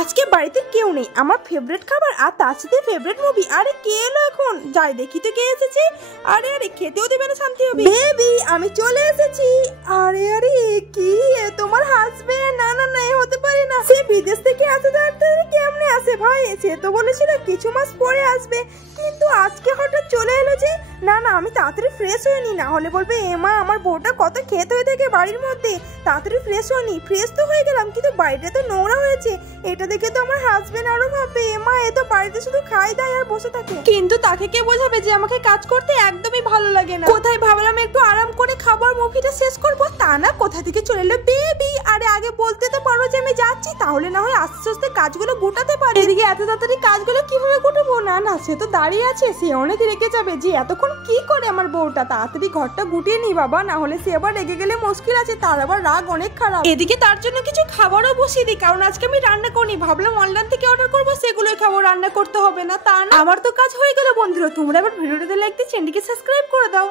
আজকে বাড়িতে কেউ নেই, আমার ফেভারিট খাবার আর তার সাথে ফেভারিট মুভি। আরে কে এলো এখন? যাই দেখি তো কে এসেছে। আরে আরে খেতেও দেবে না, শান্তি হবে। বেবি আমি চলে এসেছি। আরে আরে কি তোমার হাজবেন্ড? না না না, হতে পারে না, সে বিদেশ থেকে আসে। তাড়াতাড়ি কেমনে আসে ভাই? সে তো বলেছিল কিছু মাস পরে আসবে, কিন্তু আজকে হঠাৎ চলে এলো যে। না না, আমি তাড়াতাড়ি ফ্রেশ হয়ে নি, না হলে বলবে এমা আমার বউটা কত খেতে হয়ে থাকে বাড়ির মধ্যে। তাড়াতাড়ি ফ্রেশ হয়নি। ফ্রেশ তো হয়ে গেলাম, কিন্তু বাড়িটা তো নোংরা হয়েছে। এটা দেখে তো আমার হাজবেন্ড আরো ভাববে এমা এ তো বাড়িতে শুধু খাই দায় আর বসে থাকে। কিন্তু তাকে কে বোঝাবে যে আমাকে কাজ করতে একদমই ভালো লাগে না? কোথায় ভাবলাম একটু আরাম করে খাবার মুভিটা শেষ করবো, তা না কোথা থেকে চলে এলো বেবি। আরে আগে বলতে তো পারো যে আমি যাচ্ছি, তাহলে না হয় আস্তে আস্তে কাজগুলো গোটাতে পারি। এদিকে এত তাড়াতাড়ি কাজগুলো কিভাবে গোটাবো? না না, সে তো দাঁড়িয়ে আছে, সে অনেক রেগে যাবে যে এতক্ষণ কি করে আমার বউটা। তাড়াতাড়ি ঘরটা গুটিয়ে নি বাবা, না হলে সে আবার রেগে গেলে মুশকিল আছে, তার আবার রাগ অনেক খারাপ। এদিকে তার জন্য কিছু খাবারও বসিয়ে দিই, কারণ আজকে আমি রান্না করিনি, ভাবলাম অনলাইন থেকে অর্ডার করবো, সেগুলোই খাবো, রান্না করতে হবে না। তা না, আমার তো কাজ হয়ে গেল। বন্ধুরা তোমরা এবার ভিডিওটাতে লাইক দিয়ে চ্যানেলটিকে সাবস্ক্রাইব করে দাও।